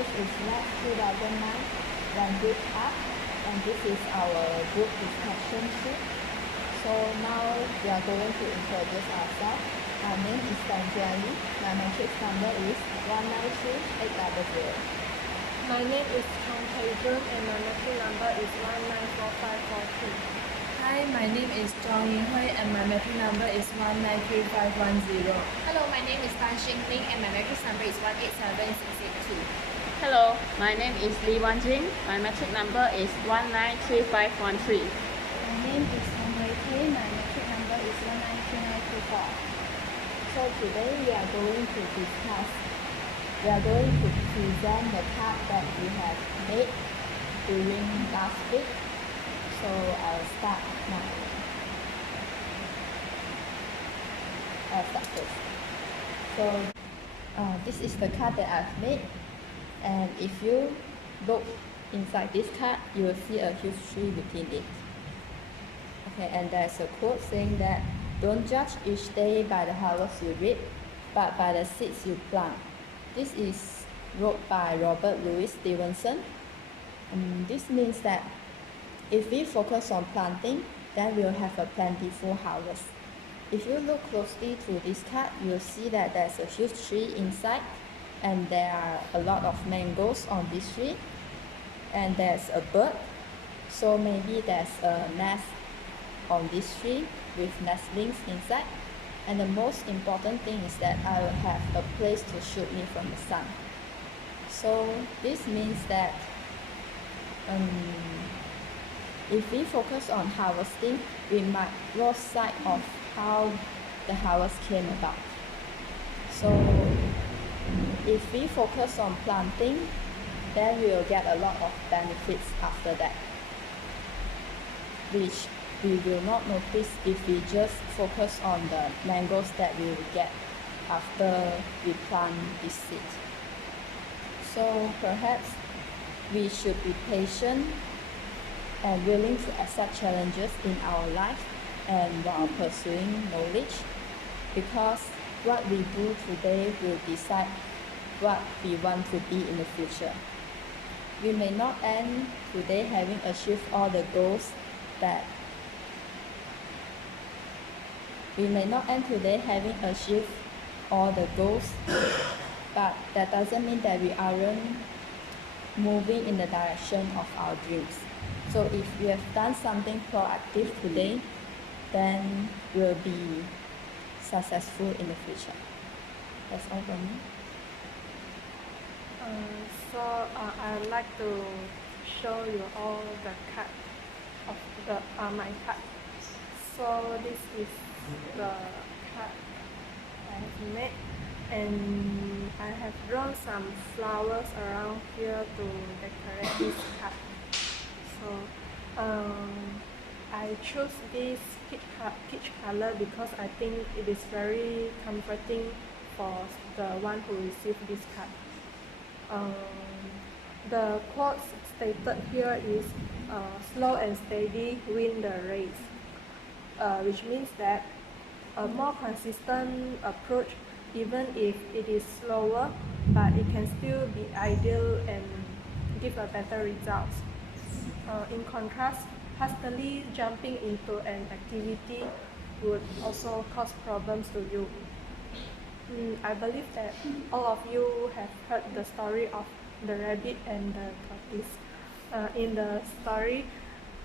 This is LAX2009 language app, and this is our group discussion sheet. So now we are going to introduce ourselves. My name is Tanjali. My matrix number is 193800. My name is Chong Tae-jun and my matrix number is 194542. Hi, my name is Zhang Yinghui and my matrix number is 193510. Hello, my name is Tan Xing Ling and my matrix number is 187682. Hello, my name is Li Wanjing. My matric number is 193513. My name is Hong Wei Tei. My matric number is 192924. So today we are going to present the card that we have made during last week. So I'll start now. I'll start first. So this is the card that I've made, and if you look inside this card, you will see a huge tree within it. Okay, and there's a quote saying that don't judge each day by the harvest you reap, but by the seeds you plant. This is wrote by Robert Louis Stevenson. This means that if we focus on planting, then we'll have a plentiful harvest. If you look closely through this card, you'll see that there's a huge tree inside, and there are a lot of mangoes on this tree, and there's a bird. So maybe there's a nest on this tree with nestlings inside. And the most important thing is that I will have a place to shield me from the sun. So this means that if we focus on harvesting, we might lose sight of how the harvest came about. So if we focus on planting, then we will get a lot of benefits after that, which we will not notice if we just focus on the mangoes that we will get after we plant this seed. So perhaps we should be patient and willing to accept challenges in our life and while pursuing knowledge, because what we do today will decide what we want to be in the future. We may not end today having achieved all the goals but that doesn't mean that we aren't moving in the direction of our dreams. So if we have done something proactive today, then we'll be successful in the future. That's all from me. I'd like to show you all the card of my card. So this is the card I have made, and I have drawn some flowers around here to decorate this card. So I chose this peach color because I think it is very comforting for the one who received this card. The quote stated here is slow and steady win the race, which means that a more consistent approach, even if it is slower, but it can still be ideal and give a better result. In contrast, hastily jumping into an activity would also cause problems to you. I believe that all of you have heard the story of the rabbit and the tortoise. In the story,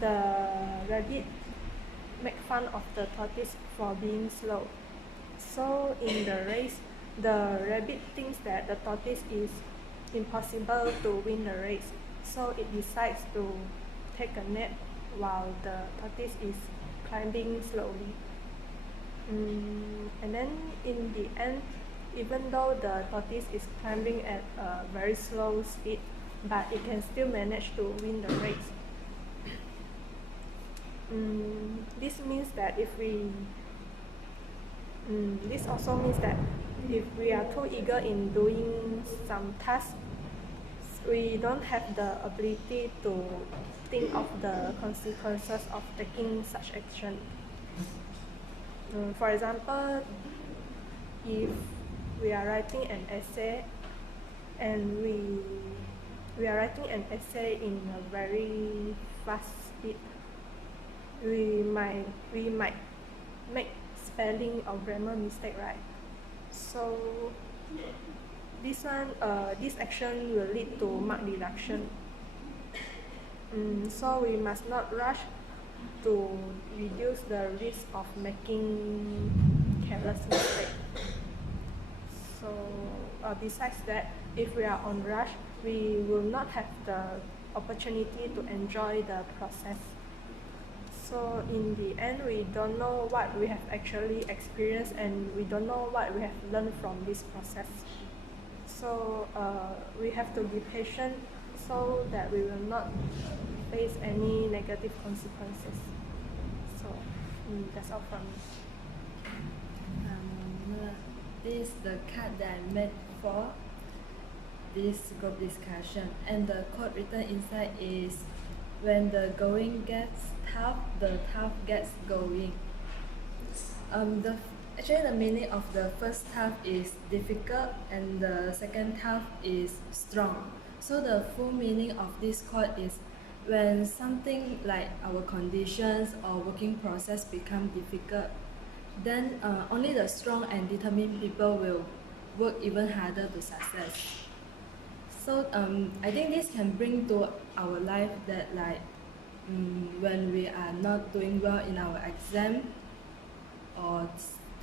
the rabbit makes fun of the tortoise for being slow. So in the race, the rabbit thinks that the tortoise is impossible to win the race. So it decides to take a nap while the tortoise is climbing slowly. And then in the end, even though the tortoise is climbing at a very slow speed, but it can still manage to win the race. This means that this also means that if we are too eager in doing some tasks, we don't have the ability to think of the consequences of taking such action. For example, if we are writing an essay and we we are writing an essay in a very fast speed, we might make spelling or grammar mistake, right? So this action will lead to mark deduction. So we must not rush to reduce the risk of making careless mistake. So besides that, if we are on rush, we will not have the opportunity to enjoy the process. So in the end, we don't know what we have actually experienced, and we don't know what we have learned from this process. So we have to be patient so that we will not face any negative consequences. So that's all from me. This is the card that I made for this group discussion, and the quote written inside is, when the going gets tough, the tough gets going. Actually the meaning of the first tough is difficult, and the second tough is strong. So the full meaning of this quote is, when something like our conditions or working process become difficult, then only the strong and determined people will work even harder to success. So I think this can bring to our life that when we are not doing well in our exam or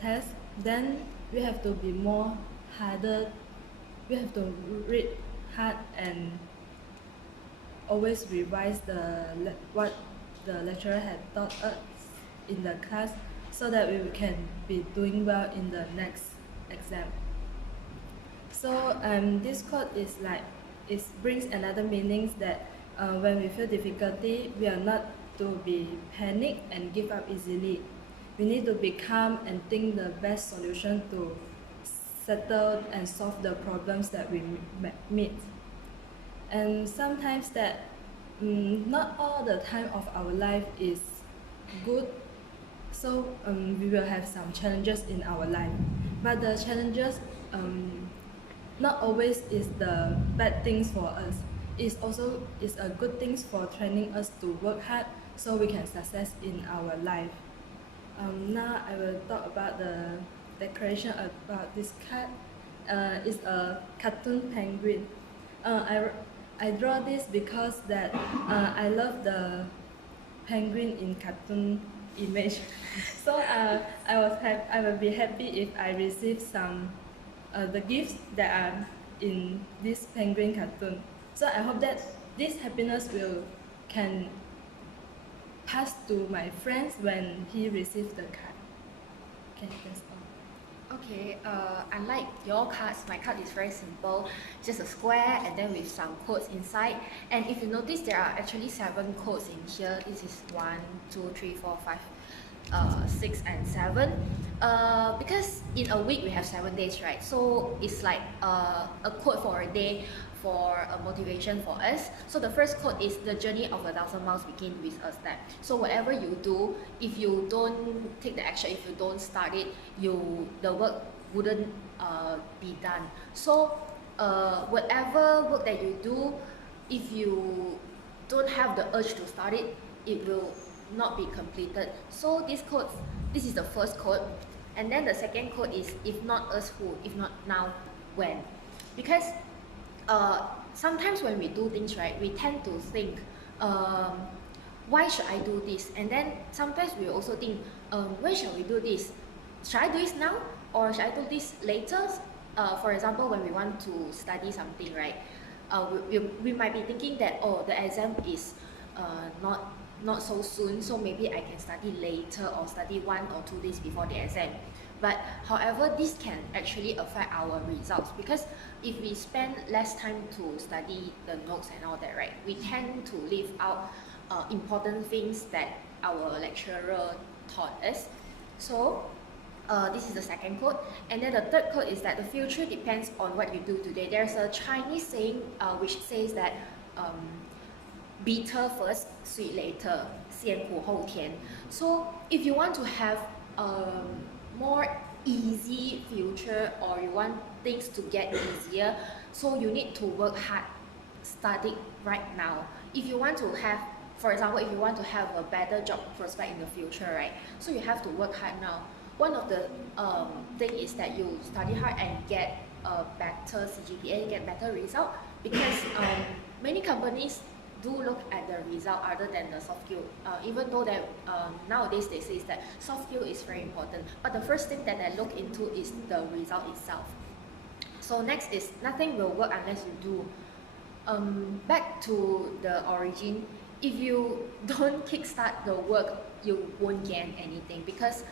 test, then we have to be more harder, we have to read hard and always revise what the lecturer had taught us in the class, so that we can be doing well in the next exam. So this quote is it brings another meaning that when we feel difficulty, we are not to be panic and give up easily. We need to be calm and think the best solution to settle and solve the problems that we meet. And sometimes that not all the time of our life is good. So we will have some challenges in our life, but the challenges not always is the bad things for us. It's also is a good things for training us to work hard so we can success in our life. Now I will talk about the decoration about this card. It's a cartoon penguin. I draw this because that I love the penguin in cartoon image. So I will be happy if I receive some the gifts that are in this penguin cartoon. So I hope that this happiness can pass to my friends when he receives the card. Okay, that's all. Okay, unlike your cards, my card is very simple, just a square and then with some codes inside. And if you notice, there are actually 7 codes in here. This is 1, 2, 3, 4, 5, 6 and 7. Because in a week we have 7 days, right? So it's like a code for a day for a motivation for us. So the first quote is, the journey of 1,000 miles begins with a step. So whatever you do, if you don't take the action, if you don't start it, the work wouldn't be done. So whatever work that you do, if you don't have the urge to start it, it will not be completed. So this is the first quote. And then the second quote is, if not us who, if not now, when? Because sometimes when we do things, right, we tend to think, why should I do this? And then sometimes we also think, when shall we do this? Should I do this now, or should I do this later? For example, when we want to study something, right, we might be thinking that, oh, the exam is not so soon, so maybe I can study later or study 1 or 2 days before the exam. But however, this can actually affect our results, because if we spend less time to study the notes and all that, right, we tend to leave out important things that our lecturer taught us. So this is the second quote. And then the third quote is that the future depends on what you do today. There's a Chinese saying which says that bitter first, sweet later, 先苦后甜. So if you want to have a more easy future, or you want things to get easier, so you need to work hard study right now. If you want to have, for example, if you want to have a better job prospect in the future, right? So you have to work hard now. One of the thing is that you study hard and get a better CGPA, get better result, because many companies do look at the result other than the soft skill. Even though that nowadays they say that soft skill is very important, but the first thing that I look into is the result itself. So next is nothing will work unless you do. Back to the origin, if you don't kickstart the work, you won't gain anything, because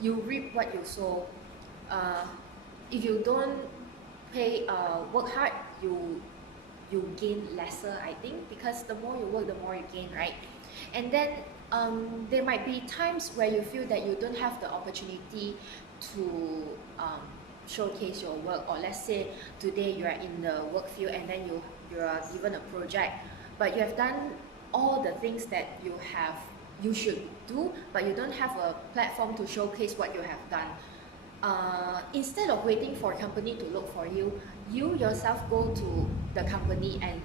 you reap what you sow. If you don't work hard, you gain lesser, I think, because the more you work, the more you gain, right? And then there might be times where you feel that you don't have the opportunity to showcase your work, or let's say today you are in the work field and then you are given a project, but you have done all the things that you should do, but you don't have a platform to showcase what you have done. Instead of waiting for a company to look for you, you yourself go to the company and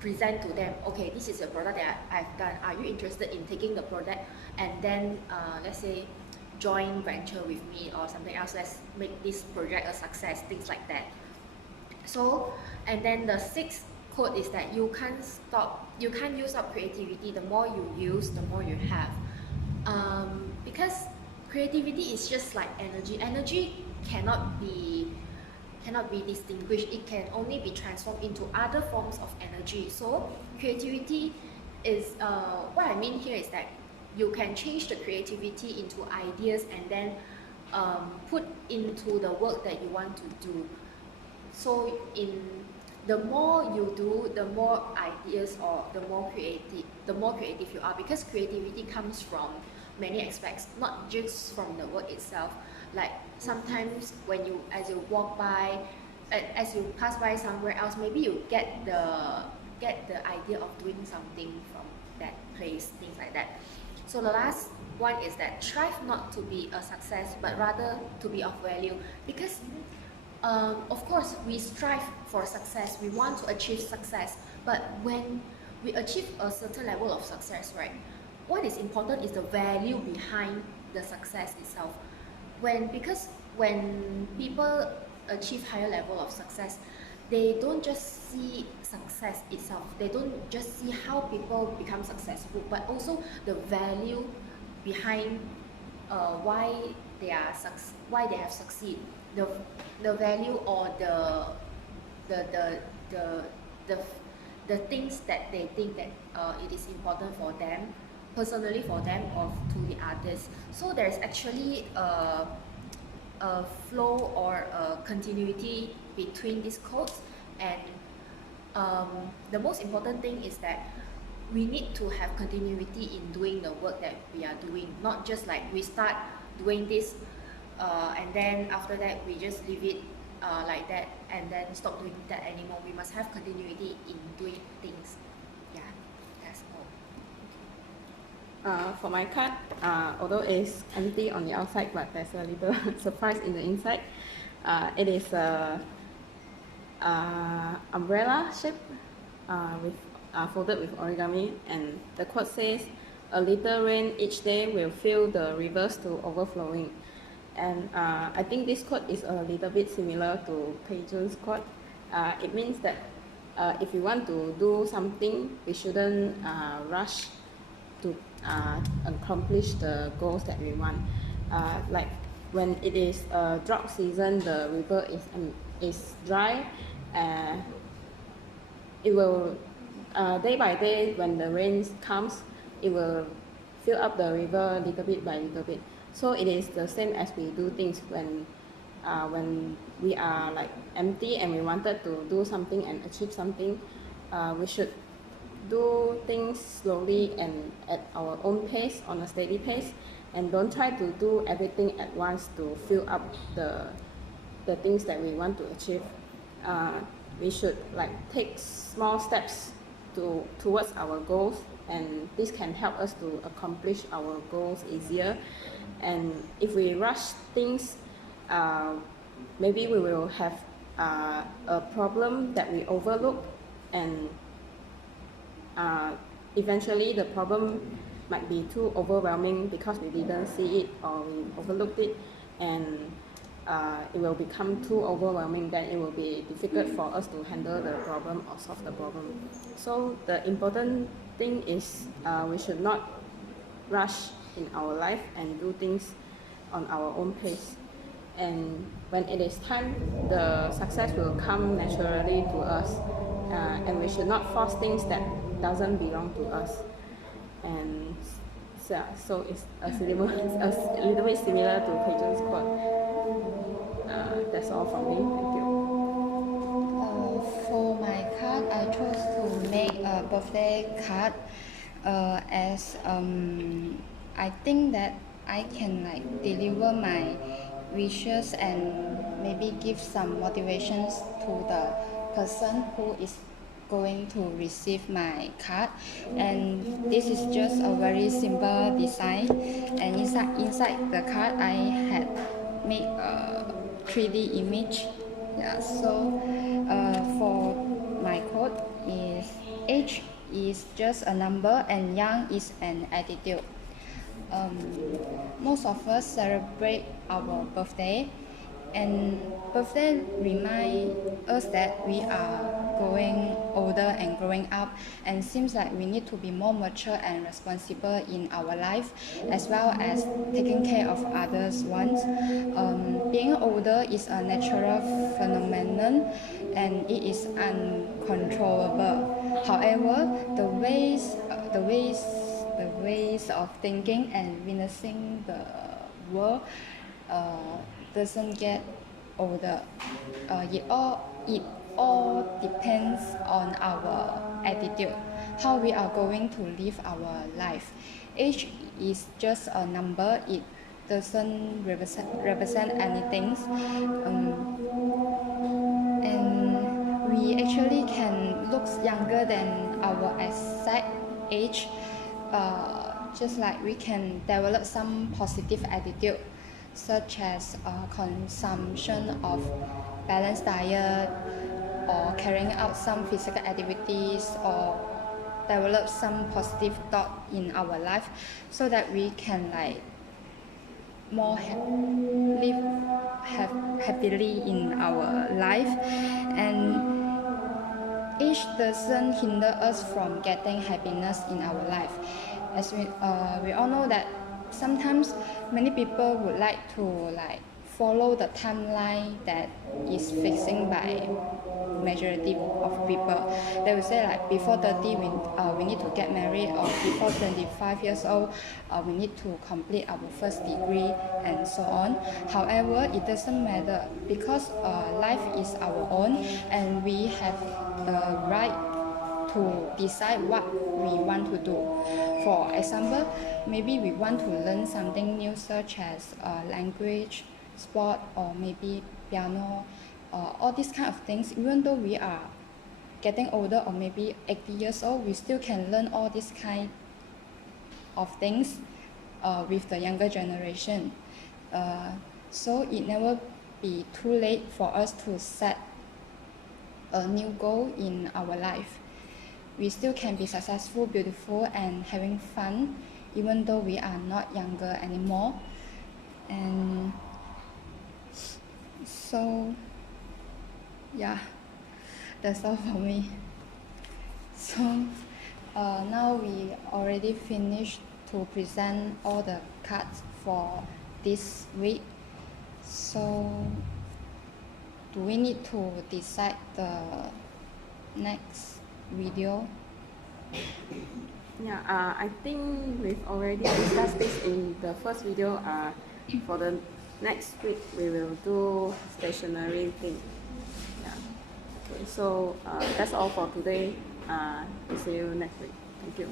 present to them, okay, this is a product that I've done, are you interested in taking the product, and then let's say join venture with me or something else, let's make this project a success, things like that. So, and then the sixth quote is that you can't use up creativity. The more you use, the more you have. Because creativity is just like energy. Energy cannot be distinguished. It can only be transformed into other forms of energy. So creativity is what I mean here is that you can change the creativity into ideas and then put into the work that you want to do. So the more you do, the more ideas, or the more creative you are, because creativity comes from many aspects, not just from the work itself. Like sometimes when as you walk by, as you pass by somewhere else, maybe you get the idea of doing something from that place, things like that. So the last one is that strive not to be a success, but rather to be of value, because of course we strive for success, we want to achieve success, but when we achieve a certain level of success, right, what is important is the value behind the success itself. Because when people achieve higher level of success, they don't just see success itself, they don't just see how people become successful, but also the value behind why they have succeeded, the value, or the things that they think that it is important for them, personally for them or to the others. So there's actually a flow or a continuity between these codes, and the most important thing is that we need to have continuity in doing the work that we are doing, not just like we start doing this and then after that we just leave it like that and then stop doing that anymore. We must have continuity in doing things. Yeah, that's all. For my card, although it's empty on the outside, but there's a little surprise in the inside. It is a umbrella shape with folded with origami, and the quote says, "A little rain each day will fill the rivers to overflowing." And I think this quote is a little bit similar to Pei Jun's quote. It means that if we want to do something, we shouldn't rush to accomplish the goals that we want. Like when it is drought season, the river is dry. It will day by day, when the rain comes, it will fill up the river little bit by little bit. So it is the same as we do things when we are like empty and we wanted to do something and achieve something. We should do things slowly and at our own pace, on a steady pace, and don't try to do everything at once to fill up the things that we want to achieve. We should like take small steps towards our goals, and this can help us to accomplish our goals easier. And if we rush things, maybe we will have a problem that we overlook, and eventually the problem might be too overwhelming because we didn't see it or we overlooked it, and it will become too overwhelming. Then it will be difficult for us to handle the problem or solve the problem. So the important thing is we should not rush in our life and do things on our own pace. And when it is time, the success will come naturally to us, and we should not force things that doesn't belong to us. And so it's a little bit similar to Peijon's quote. That's all from me. Thank you. For my card, I chose to make a birthday card as I think that I can like deliver my wishes and maybe give some motivations to the person who is going to receive my card. And this is just a very simple design, and inside the card I had made a 3D image. Yeah, so for my quote is age is just a number and young is an attitude. Most of us celebrate our birthday, and birthday remind us that we are growing older and growing up, and seems like we need to be more mature and responsible in our life, as well as taking care of others ones. Being older is a natural phenomenon and it is uncontrollable. However, the ways of thinking and witnessing the world doesn't get older. It all depends on our attitude, how we are going to live our life. Age is just a number. It doesn't represent anything. And we actually can look younger than our exact age. Just like we can develop some positive attitude, such as consumption of balanced diet, or carrying out some physical activities, or develop some positive thought in our life, so that we can like live happily in our life. And age doesn't hinder us from getting happiness in our life, as we all know that sometimes many people would like to like follow the timeline that is fixing by majority of people. They will say like before 30 we need to get married, or before 25 years old we need to complete our first degree, and so on. However, it doesn't matter, because life is our own, and we have the right to decide what we want to do. For example, maybe we want to learn something new, such as language, sport, or maybe piano, all these kind of things. Even though we are getting older, or maybe 80 years old, we still can learn all these kind of things with the younger generation. So it never be too late for us to set a new goal in our life. We still can be successful, beautiful, and having fun, even though we are not younger anymore. And so yeah, that's all for me. So now we already finished to present all the cards for this week. So do we need to decide the next video? Yeah, I think we've already discussed this in the first video. For the next week, we will do stationery thing. Yeah. Okay, so that's all for today. See you next week. Thank you.